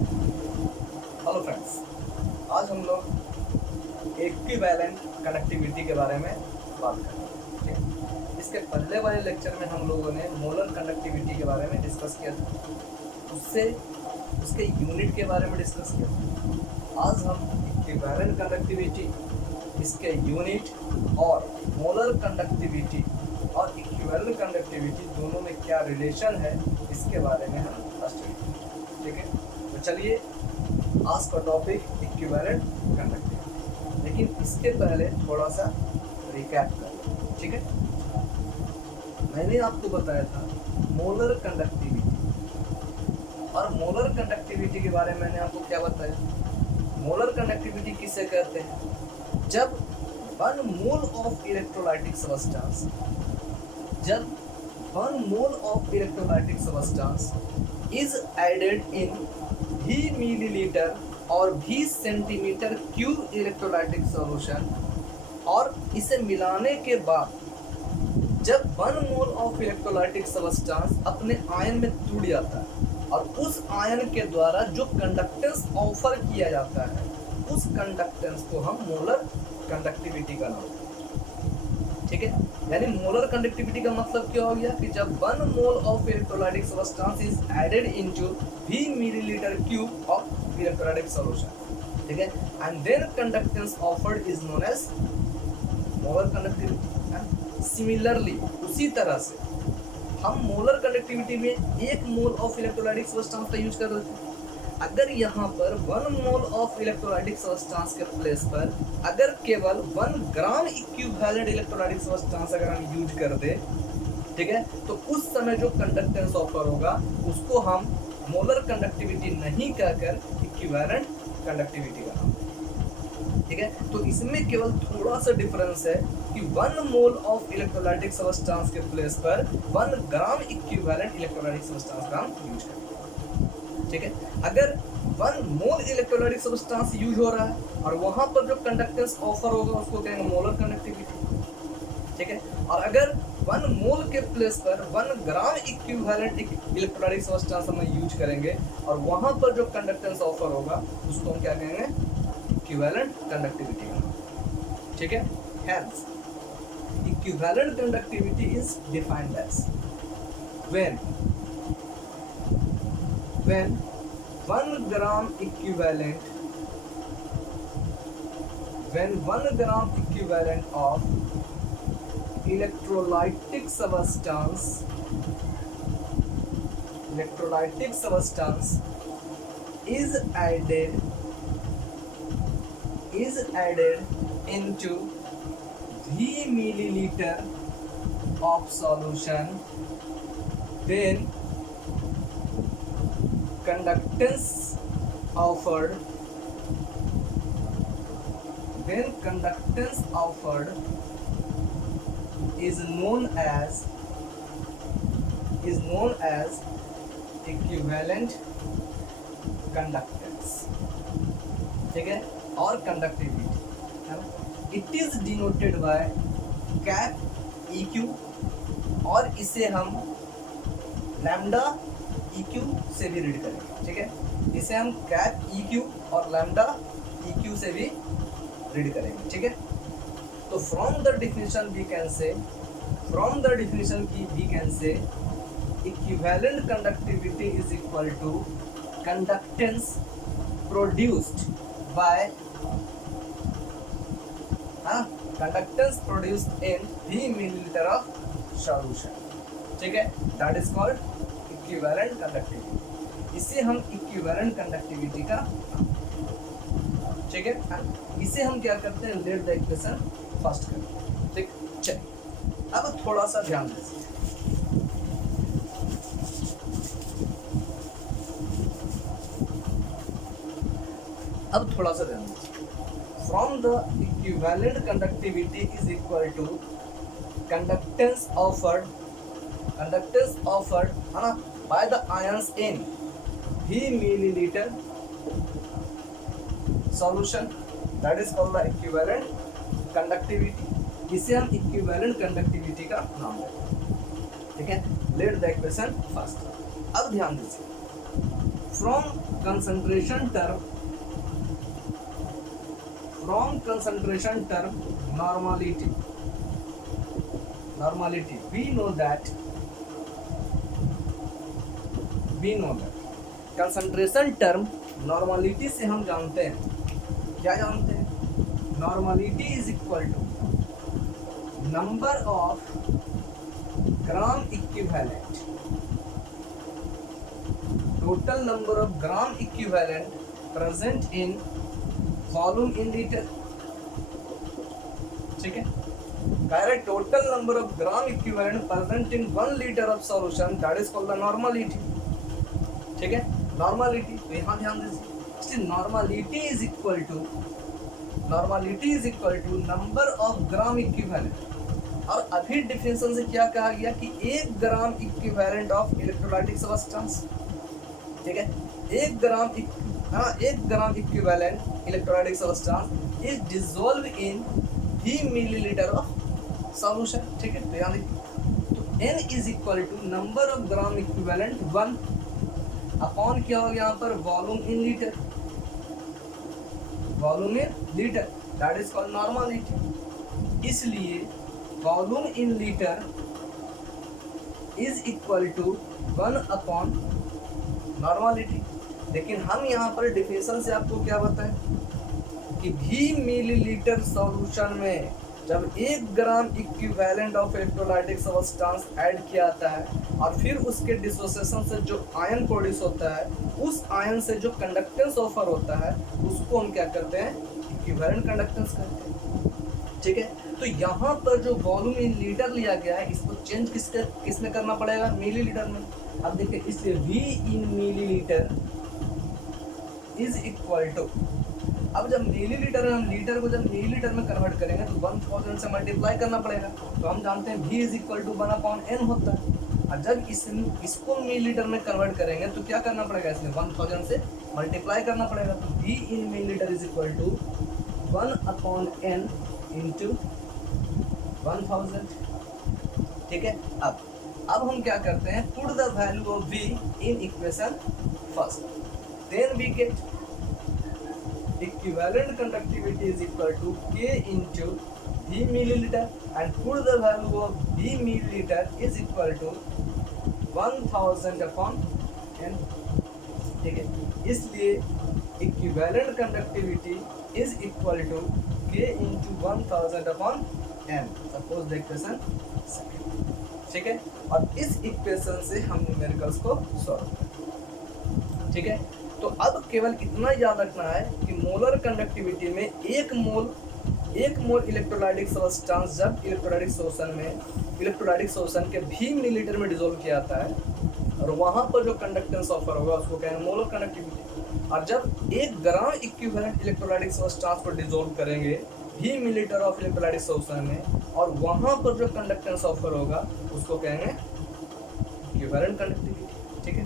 Hello friends, आज हम लोग इक्विवेलेंट कनेक्टिविटी के बारे में बात करेंगे। ठीक है, इसके पहले वाले लेक्चर में हम लोगों ने मोलर कंडक्टिविटी के बारे में डिस्कस किया था, उससे उसके यूनिट के बारे में डिस्कस किया था। आज हम इक्विवेलेंट कनेक्टिविटी, इसके यूनिट और मोलर कंडक्टिविटी और इक्विवेलेंट कंडक्टिविटी दोनों में क्या रिलेशन है इसके बारे में हम स्टडी करेंगे। ठीक है, तो चलिए आज का टॉपिक इक्विवेलेंट कंडक्टिविटी, लेकिन इसके पहले थोड़ा सा रिकैप कर लें। ठीक है, मैंने आपको बताया था मोलर कंडक्टिविटी, और मोलर कंडक्टिविटी के बारे में मैंने आपको क्या बताया। मोलर कंडक्टिविटी किसे कहते हैं? जब 1 mole of electrolytic substance is added in V milliliter और V centimetre cube electrolytic solution, और इसे मिलाने के बाद जब 1 मोल ऑफ इलेक्ट्रोलाइटिक सबस्टेंस अपने आयन में टूट जाता है और उस आयन के द्वारा जो कंडक्टेंस ऑफर किया जाता है उस कंडक्टेंस को हम मोलर कंडक्टिविटी का नाम देते हैं। ठीक है, यानी मोलर कंडक्टिविटी का मतलब क्या हो गया कि जब 1 mole of electrolytic substance is added into V millilitre cube of electrolytic solution, ठीक है, and then conductance afforded is known as molar conductivity. Similarly उसी तरह से हम मोलर कंडक्टिविटी में 1 मोल ऑफ इलेक्ट्रोलाइटिक सबस्टेंस का यूज कर रहे थे। अगर यहाँ पर 1 मोल ऑफ इलेक्ट्रोलाइटिक सबस्टेंस के प्लेस पर अगर केवल 1 ग्राम इक्विवेलेंट इलेक्ट्रोलाइटिक सबस्टेंस अगर हम यूज कर दे, ठीक है, तो उस समय जो कंडक्टेंस ऑफर होगा उसको हम मोलर कंडक्टिविटी नहीं कहकर इक्विवेलेंट कंडक्टिविटी का नाम। ठीक है, तो इसमें केवल थोड़ा सा डिफरेंस है कि 1 मोल ऑफ इलेक्ट्रोलाइटिक सबस्टेंस के प्लेस पर 1 ग्राम इक्विवेलेंट इलेक्ट्रोलाइटिक सबस्टेंस का हम यूज करेंगे। ठीक है, अगर 1 मोल इलेक्ट्रोलाइटिक सबस्टेंस यूज हो रहा है और वहां पर जो कंडक्टेंस ऑफर होगा उसको कहेंगे मोलर कंडक्टिविटी। ठीक है, और अगर 1 मोल के प्लेस पर 1 ग्राम इक्विवेलेंट इलेक्ट्रोलाइटिक सबस्टेंस हम यूज करेंगे और वहां पर जो कंडक्टेंस ऑफर होगा उसको हम क्या कहेंगे? इक्विवेलेंट कंडक्टिविटी का। ठीक है, hence equivalent conductivity is defined as when 1 gram equivalent of electrolytic substance is added into V milliliter of solution, then conductance offered is known as equivalent conductance। ठीक है, और कंडक्टिविटी है ना, it is denoted by cap EQ, और इसे हम lambda EQ से भी रीड करेंगे। ठीक है, इसे हम कैप EQ और लैम्डा EQ से भी रीड करेंगे। ठीक है, तो from the definition we can say equivalent conductivity is equal to conductance produced in V milliliter of solution। ठीक है, that is called equivalent conductivity. इसे हम इक्विवेलेंट कंडक्टिविटी का, ठीक है, इसे हम क्या करते हैं? लेट द इक्वेशन फर्स्ट करते हैं। ठीक, चलिए अब थोड़ा सा ध्यान दीजिए। From the equivalent conductivity is equal to conductance afforded है ना by the ions in V milliliter solution, that is called the equivalent conductivity। इसे हम इक्विवेलेंट कंडक्टिविटी का नाम देते हैं। ठीक है, लेट द इक्वेशन फर्स्ट। अब ध्यान दीजिए, from concentration term normality we know that concentration term normality से हम जानते हैं, क्या जानते हैं, normality is equal to number of gram equivalent, total number of gram equivalent present in volume in litre. ठीक है, direct total number of gram equivalent present in 1 litre of solution, that is called the normality. ठीक है, normality, तो यहाँ ध्यान दीजिए, normality is equal to number of gram equivalent. और अभी डिफिनेशन से क्या कहा गया कि 1 gram equivalent of electrolytic substance. ठीक है, 1 gram equivalent electrolytic substance is dissolve in V millilitre of solution. ठीक है, तो यहाँ देखिए, तो N is equal to number of gram equivalent 1 upon क्या होगा यहाँ पर volume in litre, that is called normality. इसलिए volume in litre is equal to 1 upon normality. लेकिन हम यहाँ पर डिफिनेशन से आपको क्या बताएं कि भी मिलीलीटर सॉल्यूशन में जब 1 gram equivalent of electrolytic substance add किया जाता है और फिर उसके डिसोसिएशन से जो आयन प्रोड्यूस होता है, उस आयन से जो कंडक्टेंस ऑफर होता है उसको हम क्या करते हैं, इक्विवेलेंट कंडक्टेंस कहते हैं। ठीक है, तो यहाँ पर जो वॉल्यूम इन लीटर लिया गया है इसको चेंज किसमें करना पड़ेगा, मिलीलीटर में। अब देखिए, इसलिए V in millilitre is equal to, अब जब मिलीलीटर में हम लीटर को जब मिलीलीटर में कन्वर्ट करेंगे तो 1000 से मल्टीप्लाई करना पड़ेगा। तो हम जानते हैं V is equal to 1/n होता है। और जब इसको मिलीलीटर में कन्वर्ट करेंगे तो क्या करना पड़ेगा, इसमें 1000 से मल्टीप्लाई करना पड़ेगा। तो V in millilitre is equal to 1/n into 1000। ठीक है, अब हम क्या करते हैं, put the value of V in equation first, then we get equivalent conductivity is equal to K into V milliliter and put the value of V milliliter is equal to 1000 upon n। ठीक है, इसलिए equivalent conductivity is equal to K into 1000 upon n। Suppose the equation second. ठीक है, और इस equation से हम numericals को सॉल्व करें। ठीक है, तो अब केवल इतना याद रखना है कि मोलर कंडक्टिविटी में 1 मोल इलेक्ट्रोलाइटिक सब्सटेंस जब इलेक्ट्रोलाइटिक सोल्यूशन के भी मिलीलीटर में डिसॉल्व किया जाता है और वहां पर जो कंडक्टेंस ऑफर होगा उसको कहेंगे मोलर कंडक्टिविटी। और जब 1 ग्राम इक्विवेलेंट इलेक्ट्रोलाइटिक सब्सटेंस को डिसॉल्व करेंगे भी मिलीलीटर ऑफ इलेक्ट्रोलाइटिक सोल्यूशन में और वहां पर जो कंडक्टेंस ऑफर होगा उसको कहेंगे इक्विवेलेंट कंडक्टिविटी। ठीक है,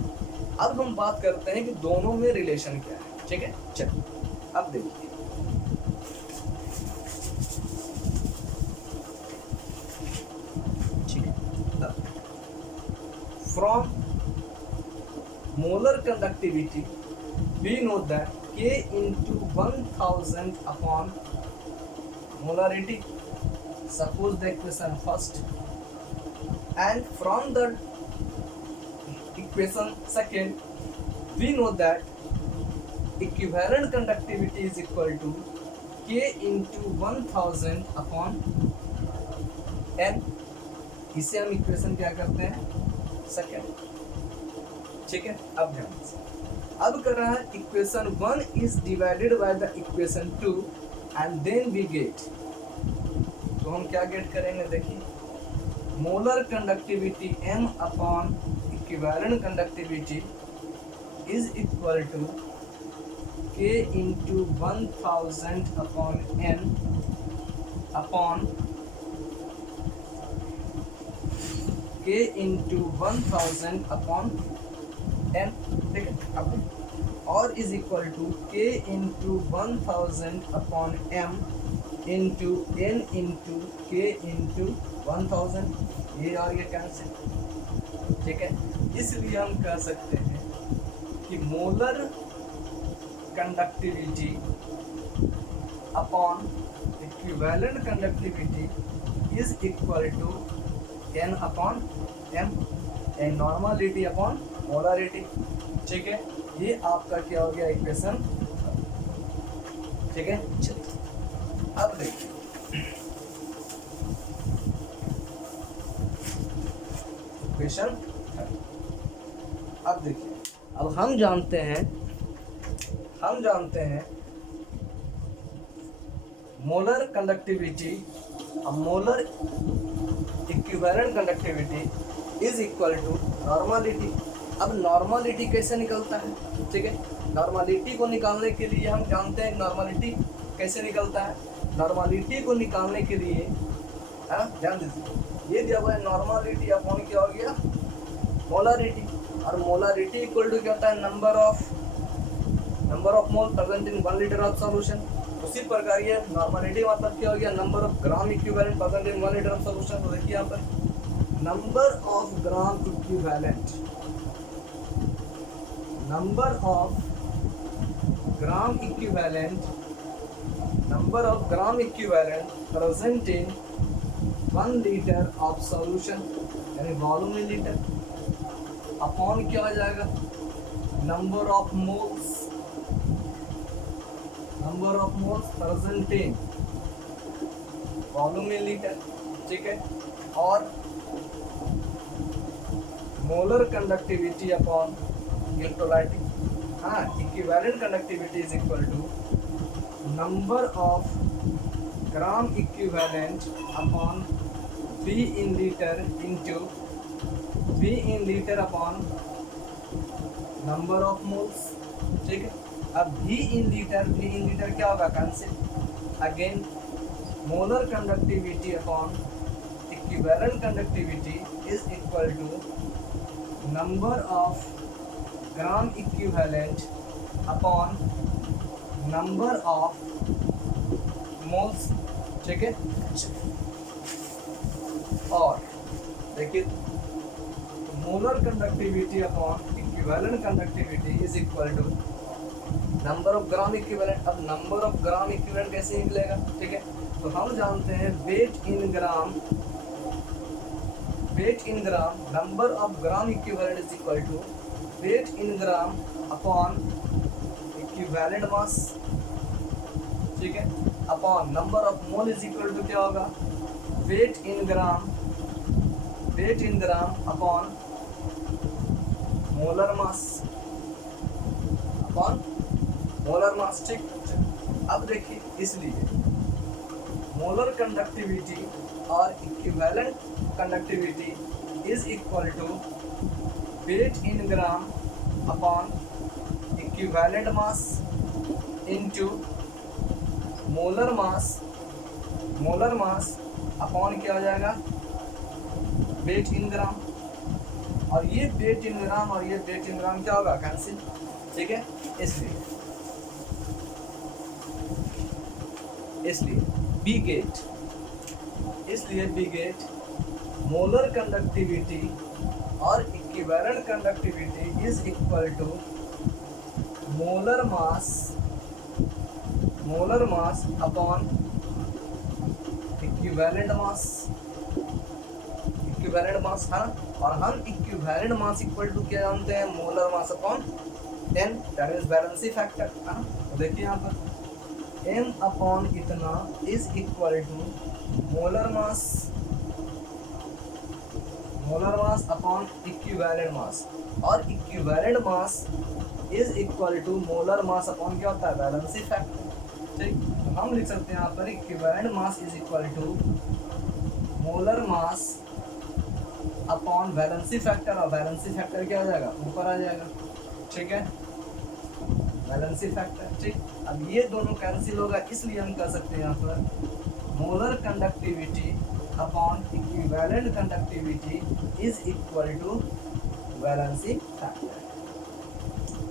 अब हम बात करते हैं कि दोनों में रिलेशन क्या है। ठीक है, चलिए अब देखिए, ठीक है, from molar conductivity we know that K into 1000 upon molarity, suppose the equation first, and from the equation second we know that equivalent conductivity is equal to K into 1000 upon n। इसे हम equation क्या करते हैं, second. ठीक है, अब ध्यान दीजिए, अब कर रहा है equation 1 is divided by the equation 2 and then we get, तो हम क्या गेट करेंगे, देखिए molar conductivity m upon equivalent conductivity is equal to K into 1000 upon n upon K into 1000 upon n। ठीक है, अब और is equal to K into 1000 upon m into n into K into 1000, ये और ये cancel. ठीक है, इसलिए हम कह सकते हैं कि molar conductivity upon equivalent conductivity is equal to n upon m, N normality upon molarity. ठीक है, ये आपका क्या हो गया इक्वेशन। ठीक है, चलिए अब देखिए इक्वेशन। अब देखिए, अब हम जानते हैं molar conductivity, molar equivalent conductivity is equal to normality. अब नॉर्मलिटी कैसे निकलता है? ठीक है, नॉर्मलिटी को निकालने के लिए हम जानते हैं नॉर्मलिटी कैसे निकलता है। नॉर्मलिटी को निकालने के लिए ध्यान दीजिए, ये दिया हुआ है नॉर्मलिटी अपॉन क्या हो गया मोलारिटी, और मोलारिटी इक्वल टू क्या होता है number of mole present in 1 litre of solution. उसी प्रकार ये नॉर्मलिटी मतलब क्या हो गया number of gram equivalent present in 1 litre of solution. तो देखिए यहाँ पर number of gram equivalent, number of gram equivalent present in 1 litre of solution, यानी वॉल्यूम इन लीटर, अपॉन क्या हो जाएगा number of moles present in volume in litre. ठीक है, और molar conductivity upon electrolytic, equivalent conductivity is equal to number of gram equivalent upon V in liter into V in liter upon number of moles. ठीक है, अब V in liter क्या होगा cancel, again molar conductivity upon equivalent conductivity is equal to number of gram equivalent upon number of moles. ठीक है, और देखिए molar conductivity upon equivalent conductivity is equal to number of gram equivalent. अब number of gram equivalent कैसे निकलेगा? ठीक है, तो हम जानते हैं weight in gram, number of gram equivalent is equal to weight in gram upon equivalent mass. ठीक है, upon number of mole is equal to क्या होगा weight in gram upon molar mass. ठीक, अब देखिए इसलिए मोलर कंडक्टिविटी और equivalent conductivity is equal to weight in gram upon equivalent mass into molar mass upon क्या हो जाएगा वेट इन ग्राम, और ये वेट इन ग्राम और ये वेट इन ग्राम क्या होगा कैंसिल। ठीक है, इसलिए बी गेट मोलर कंडक्टिविटी और equivalent conductivity is equal to molar mass upon equivalent mass है ना, और हम इक्विवेलेंट मास इक्वल टू क्या जानते हैं molar mass upon n, that is valency factor है ना। तो देखिए यहाँ पर n अपॉन इतना is equal to molar mass upon equivalent mass, और equivalent mass is equal to molar mass upon क्या होता है वैलेंसी फैक्टर। ठीक, तो हम लिख सकते हैं यहाँ पर equivalent mass is equal to molar mass upon valency factor, और वैलेंसी फैक्टर क्या हो जाएगा ऊपर आ जाएगा। ठीक है, वैलेंसी फैक्टर। ठीक, अब ये दोनों कैंसिल होगा, इसलिए हम कह सकते हैं यहाँ पर molar conductivity upon equivalent conductivity is equal to valency factor.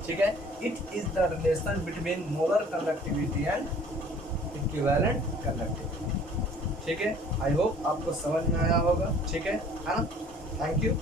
ठीक है, it is the relation between molar conductivity and equivalent conductivity. ठीक है, आई होप आपको समझ में आया होगा। ठीक है ना, थैंक यू।